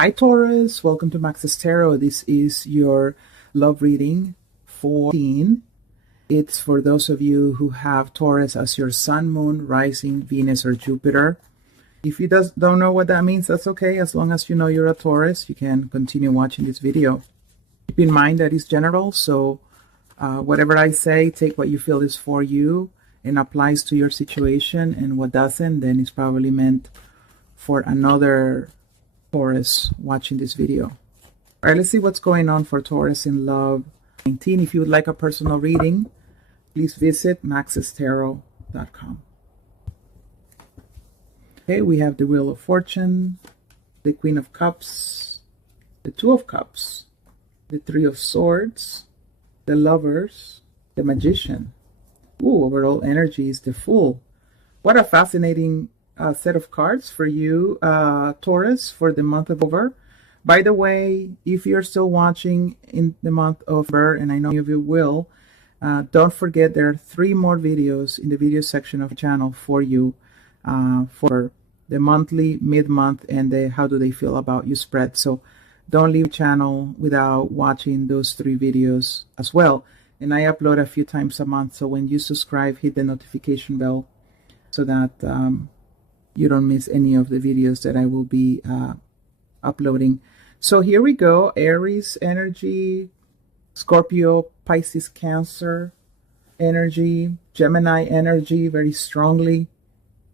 Hi Taurus, welcome to Max's Tarot. This is your love reading for 14. It's for those of you who have Taurus as your sun, moon, rising, Venus, or Jupiter. If you don't know what that means, that's okay. As long as you know you're a Taurus, you can continue watching this video. Keep in mind that it's general, so whatever I say, take what you feel is for you and applies to your situation, and what doesn't, then it's probably meant for another Taurus watching this video. All right, let's see what's going on for Taurus in love 19. If you would like a personal reading, please visit maxestarot.com. Okay, we have the Wheel of Fortune, the Queen of Cups, the Two of Cups, the Three of Swords, the Lovers, the Magician. Ooh, overall energy is the Fool. What a fascinating set of cards for you, Taurus, for the month of October. By the way, if you're still watching in the month of October, and I know you will, don't forget there are 3 more videos in the video section of the channel for you for the monthly, mid-month, and the how do they feel about you spread. So don't leave the channel without watching those 3 videos as well. And I upload a few times a month, so when you subscribe, hit the notification bell so that you don't miss any of the videos that I will be uploading. So here we go. Aries energy, Scorpio, Pisces, Cancer energy, Gemini energy very strongly.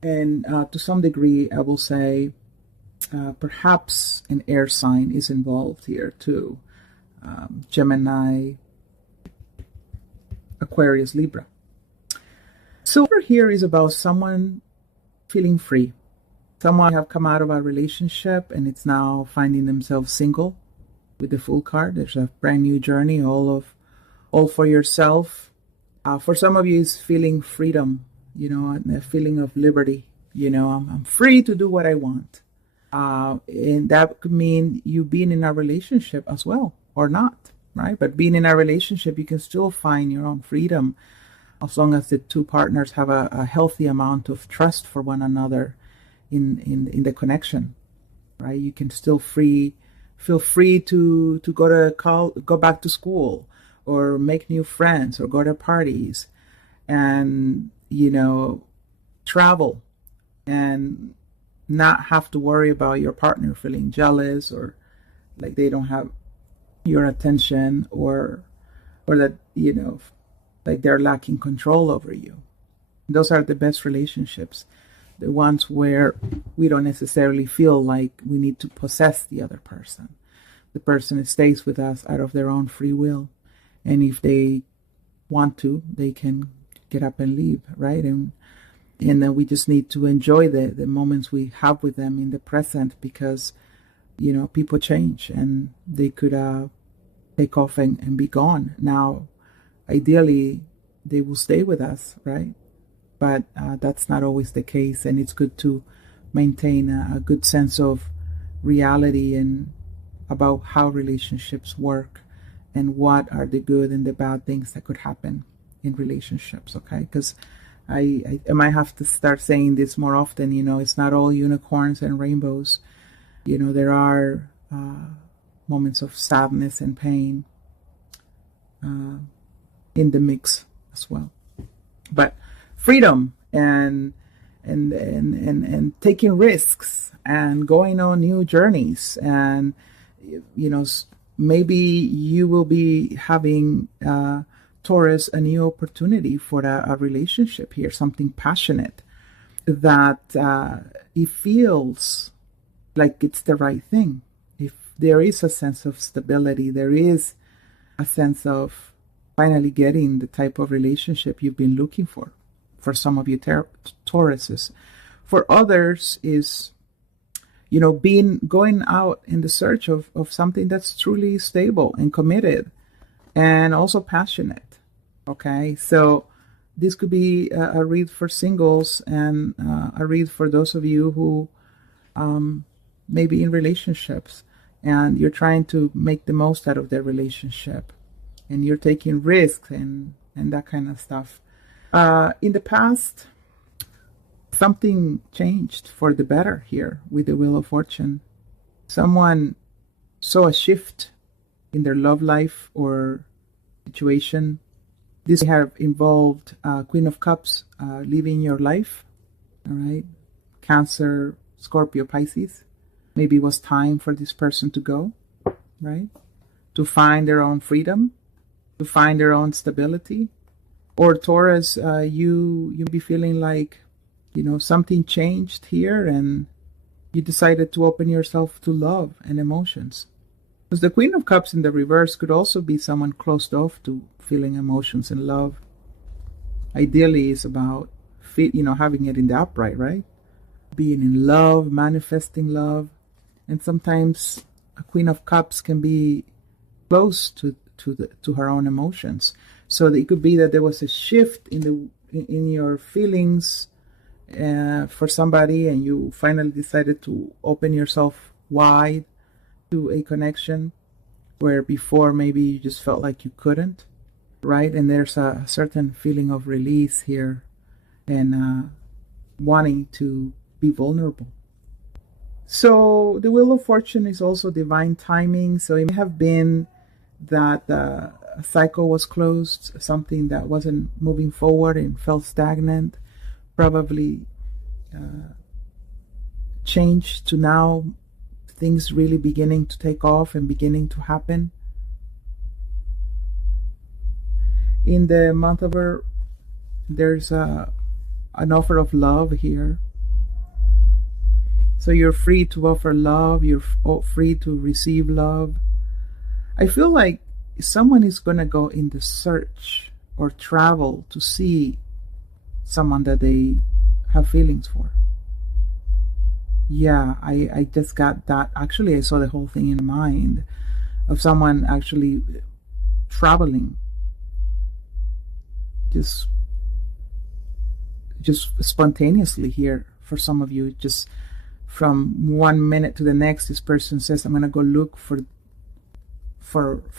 And to some degree, I will say perhaps an air sign is involved here too. Gemini, Aquarius, Libra. So over here is about someone feeling free. Someone have come out of a relationship and it's now finding themselves single with the Fool card. There's a brand new journey, all for yourself. For some of you, it's feeling freedom, you know, a feeling of liberty. You know, I'm free to do what I want. And that could mean you being in a relationship as well, or not, right? But being in a relationship, you can still find your own freedom as long as the two partners have a healthy amount of trust for one another in the connection, right? You can still feel free to go back to school, or make new friends, or go to parties, and, you know, travel, and not have to worry about your partner feeling jealous, or like they don't have your attention, or that, you know, like they're lacking control over you. Those are the best relationships, the ones where we don't necessarily feel like we need to possess the other person. The person stays with us out of their own free will, and if they want to, they can get up and leave, right? And then we just need to enjoy the moments we have with them in the present, because, you know, people change and they could take off and be gone. Now, ideally, they will stay with us, right? But that's not always the case, and it's good to maintain a good sense of reality and about how relationships work and what are the good and the bad things that could happen in relationships, okay? Because I might have to start saying this more often, you know, it's not all unicorns and rainbows. You know, there are moments of sadness and pain in the mix as well. But freedom and taking risks and going on new journeys, and, you know, maybe you will be having Taurus a new opportunity for a relationship here, something passionate that it feels like it's the right thing. If there is a sense of stability, there is a sense of finally getting the type of relationship you've been looking for some of you Tauruses. For others is, you know, going out in the search of something that's truly stable and committed and also passionate. Okay, so this could be a read for singles, and a read for those of you who may be in relationships and you're trying to make the most out of their relationship, and you're taking risks and that kind of stuff. In the past, something changed for the better here with the Wheel of Fortune. Someone saw a shift in their love life or situation. This may have involved Queen of Cups leaving your life, all right? Cancer, Scorpio, Pisces. Maybe it was time for this person to go, right? To find their own freedom, to find their own stability. Or Taurus, you be feeling like, something changed here and you decided to open yourself to love and emotions. Because the Queen of Cups in the reverse could also be someone closed off to feeling emotions and love. Ideally, it's about having it in the upright, right? Being in love, manifesting love. And sometimes a Queen of Cups can be close to her own emotions. So it could be that there was a shift in your feelings for somebody, and you finally decided to open yourself wide to a connection where before maybe you just felt like you couldn't, right? And there's a certain feeling of release here and wanting to be vulnerable. So the Wheel of Fortune is also divine timing. So it may have been that a cycle was closed, something that wasn't moving forward and felt stagnant, probably changed to now things really beginning to take off and beginning to happen. In the month of Earth, there's an offer of love here. So you're free to offer love, you're free to receive love. I feel like someone is going to go in the search or travel to see someone that they have feelings for. Yeah, I just got that. Actually, I saw the whole thing in mind of someone actually traveling just spontaneously here for some of you. Just from 1 minute to the next, this person says, I'm going to go look for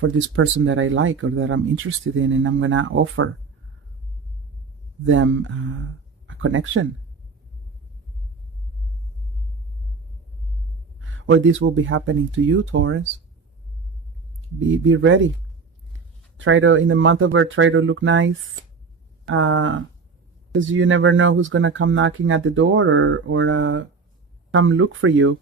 this person that I like or that I'm interested in, and I'm going to offer them a connection. Or this will be happening to you, Taurus. Be ready. Try to, in the month of Earth, try to look nice. Because you never know who's going to come knocking at the door or come look for you,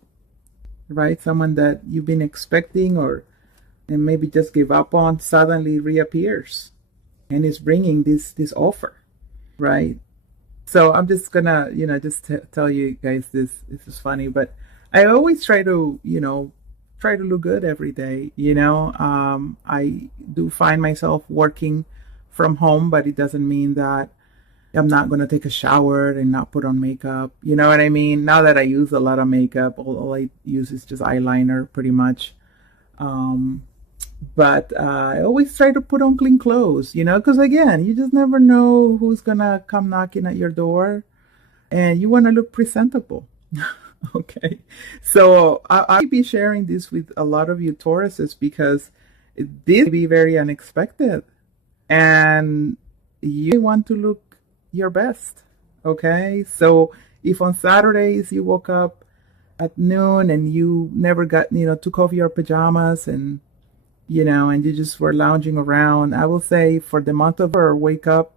right? Someone that you've been expecting and maybe just give up on suddenly reappears and is bringing this offer, right? So I'm just gonna, just tell you guys this is funny, but I always try to look good every day. I do find myself working from home, but it doesn't mean that I'm not going to take a shower and not put on makeup. You know what I mean? Now that I use a lot of makeup, all I use is just eyeliner pretty much. But I always try to put on clean clothes, because again, you just never know who's going to come knocking at your door, and you want to look presentable. Okay. So I'll be sharing this with a lot of you Tauruses because this will be very unexpected, and you want to look your best. Okay. So if on Saturdays you woke up at noon and you never got, took off your pajamas and you just were lounging around, I will say for the month of Earth, wake up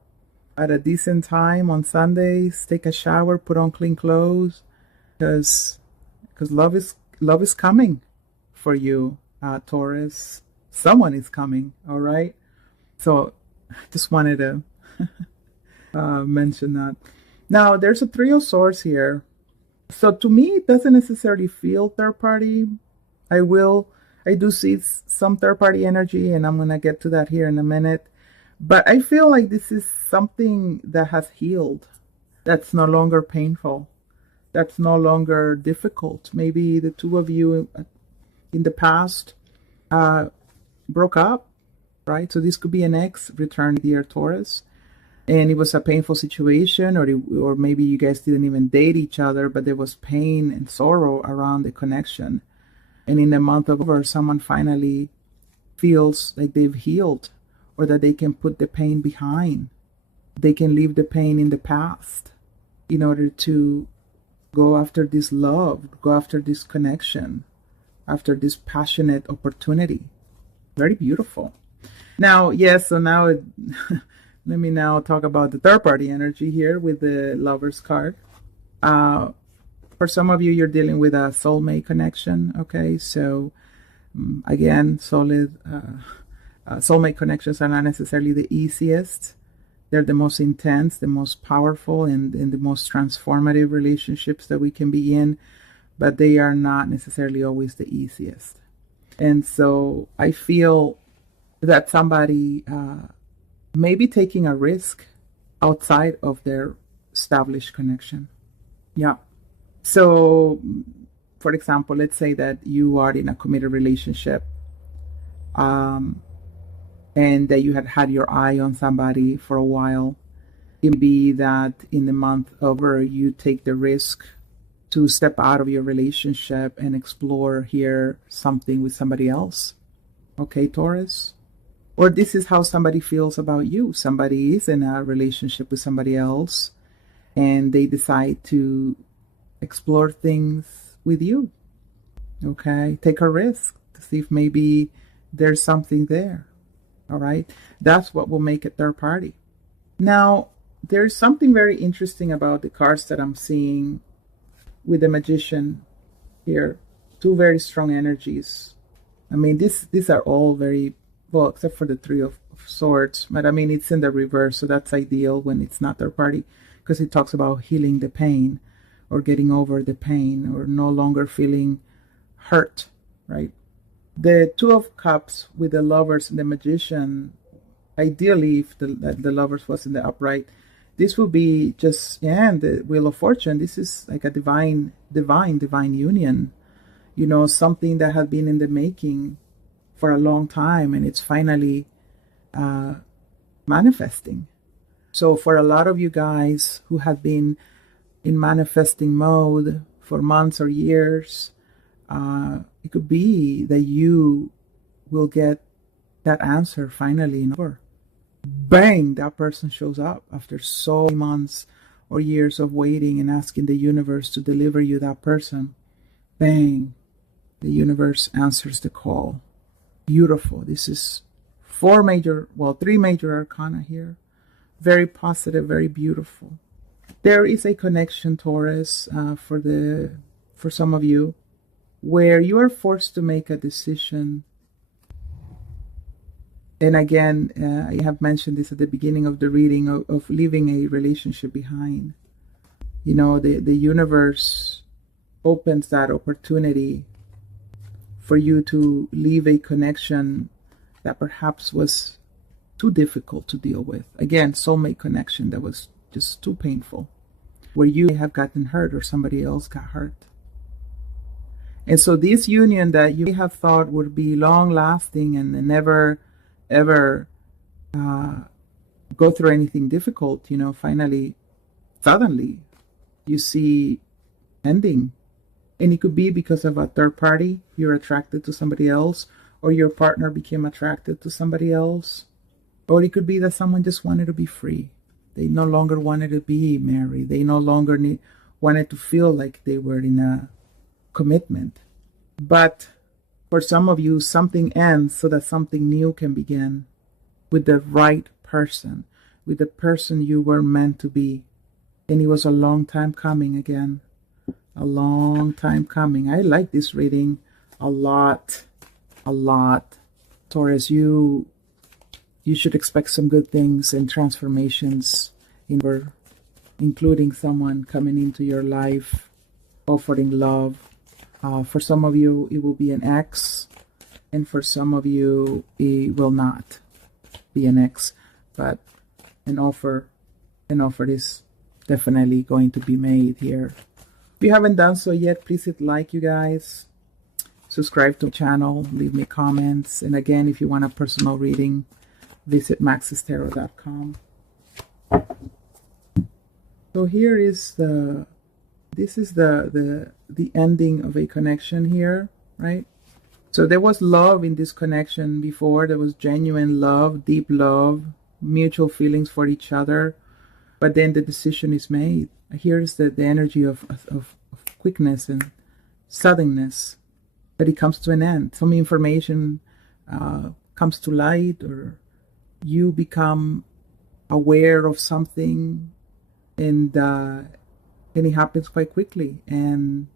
at a decent time on Sundays, take a shower, put on clean clothes, because love is coming for you, Taurus. Someone is coming. All right. So just wanted to mention that. Now there's a Three of Swords here. So to me, it doesn't necessarily feel third party. I do see some third party energy, and I'm going to get to that here in a minute. But I feel like this is something that has healed. That's no longer painful. That's no longer difficult. Maybe the two of you in the past broke up, right? So this could be an ex return, dear Taurus. And it was a painful situation, or maybe you guys didn't even date each other, but there was pain and sorrow around the connection. And in the month of October, someone finally feels like they've healed, or that they can put the pain behind. They can leave the pain in the past in order to go after this love, go after this connection, after this passionate opportunity. Very beautiful. Now, yes, so now let me now talk about the third party energy here with the Lover's card. For some of you, you're dealing with a soulmate connection, okay? So again, soulmate connections are not necessarily the easiest. They're the most intense, the most powerful, and the most transformative relationships that we can be in, but they are not necessarily always the easiest. And so I feel that somebody may be taking a risk outside of their established connection. Yeah. So, for example, let's say that you are in a committed relationship, and that you had your eye on somebody for a while. It may be that in the month over, you take the risk to step out of your relationship and explore here something with somebody else. Okay, Taurus? Or this is how somebody feels about you. Somebody is in a relationship with somebody else, and they decide to explore things with you. Okay, take a risk to see if maybe there's something there. All right, that's what will make it third party. Now, there's something very interesting about the cards that I'm seeing with the Magician here. Two very strong energies. I mean, these are all very, well, except for the Three of Swords. But I mean, it's in the reverse, so that's ideal when it's not third party, because it talks about healing the pain or getting over the pain or no longer feeling hurt, right? The Two of Cups with the Lovers and the Magician, ideally, if the Lovers was in the upright, this will be just, and the Wheel of Fortune, this is like a divine union. You know, something that had been in the making for a long time, and it's finally manifesting. So for a lot of you guys who have been in manifesting mode for months or years, it could be that you will get that answer finally. Bang, that person shows up after so many months or years of waiting and asking the universe to deliver you that person. Bang, the universe answers the call. Beautiful. This is three major arcana here. Very positive, very beautiful. There is a connection, Taurus, for some of you, where you are forced to make a decision. And again, I have mentioned this at the beginning of the reading, of leaving a relationship behind. You know, the universe opens that opportunity for you to leave a connection that perhaps was too difficult to deal with. Again, soulmate connection that was just too painful, where you have gotten hurt or somebody else got hurt. And so this union that you have thought would be long lasting and never ever go through anything difficult, finally, suddenly you see ending. And it could be because of a third party. You're attracted to somebody else, or your partner became attracted to somebody else. Or it could be that someone just wanted to be free. They no longer wanted to be married. They no longer wanted to feel like they were in a commitment. But for some of you, something ends so that something new can begin with the right person, with the person you were meant to be. And it was a long time coming again. A long time coming. I like this reading a lot. Taurus, you should expect some good things and transformations, including someone coming into your life, offering love. For some of you, it will be an ex, and for some of you, it will not be an ex, but an offer is definitely going to be made here. If you haven't done so yet, please hit like, you guys. Subscribe to the channel, leave me comments, and again, if you want a personal reading, visit maxistarot.com. So here is the ending of a connection here, right? So there was love in this connection before. There was genuine love, deep love, mutual feelings for each other. But then the decision is made. Here's the energy of quickness and suddenness. but it comes to an end. Some information comes to light, or you become aware of something, and it happens quite quickly, and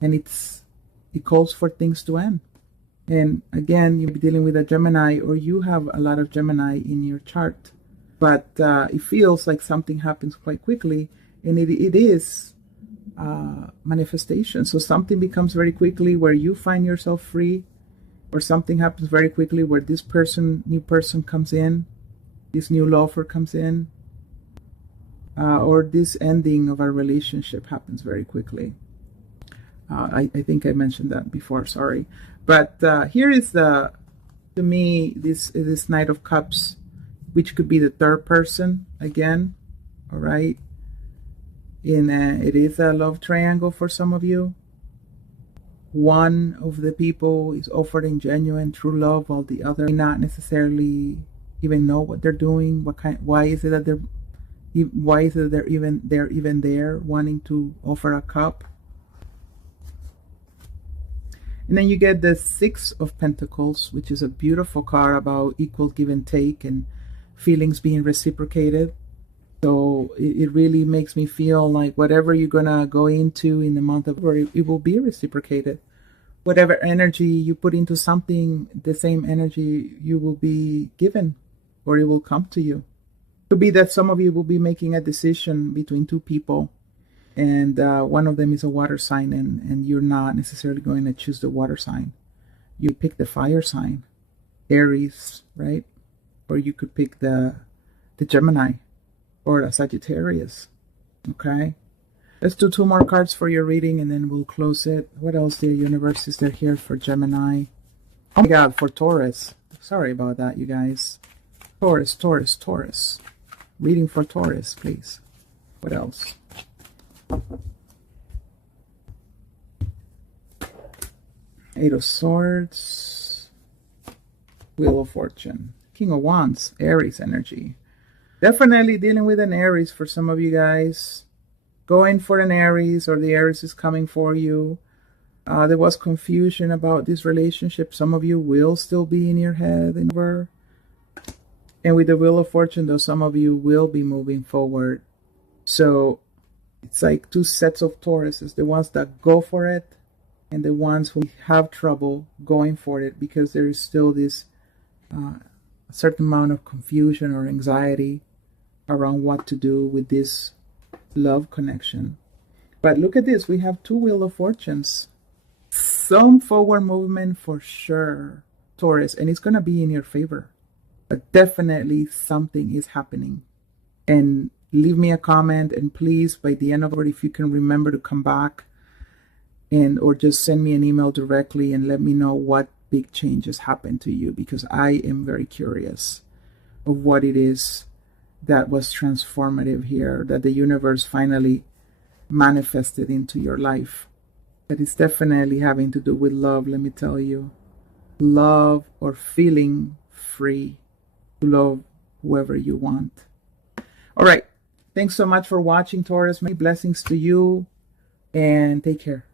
it calls for things to end. And again, you'll be dealing with a Gemini, or you have a lot of Gemini in your chart, but it feels like something happens quite quickly, and it is manifestation. So something becomes very quickly where you find yourself free, or something happens very quickly where this new person comes in, this new lover comes in, or this ending of our relationship happens very quickly. I think I mentioned that before, sorry. But here is to me, this Knight of Cups, which could be the third person again, all right? It is a love triangle for some of you. One of the people is offering genuine, true love, while the other may not necessarily even know what they're doing. Why is it that they're even there wanting to offer a cup? And then you get the Six of Pentacles, which is a beautiful card about equal give and take and feelings being reciprocated. So it really makes me feel like whatever you're going to go into in the month of February, it will be reciprocated. Whatever energy you put into something, the same energy you will be given, or it will come to you. It could be that some of you will be making a decision between two people, and one of them is a water sign, and you're not necessarily going to choose the water sign. You pick the fire sign, Aries, right? Or you could pick the Gemini or the Sagittarius. Okay, let's do 2 more cards for your reading, and then we'll close it. What else, dear universe, is there here for Gemini? Oh my God, for Taurus. Sorry about that, you guys. Taurus. Reading for Taurus, please. What else? Eight of Swords, Wheel of Fortune, King of Wands, Aries energy. Definitely dealing with an Aries for some of you guys. Going for an Aries, or the Aries is coming for you. There was confusion about this relationship. Some of you will still be in your head and over. And with the Wheel of Fortune, though, some of you will be moving forward. So it's like 2 sets of Tauruses, the ones that go for it and the ones who have trouble going for it, because there is still this a certain amount of confusion or anxiety around what to do with this love connection. But look at this, we have 2 Wheel of Fortunes. Some forward movement for sure, Taurus, and it's going to be in your favor. But definitely something is happening. And leave me a comment, and please, by the end of it, if you can remember to come back or just send me an email directly and let me know what big changes happened to you, because I am very curious of what it is that was transformative here, that the universe finally manifested into your life. That is definitely having to do with love, let me tell you. Love, or feeling free to love whoever you want. All right. Thanks so much for watching, Taurus. Many blessings to you, and take care.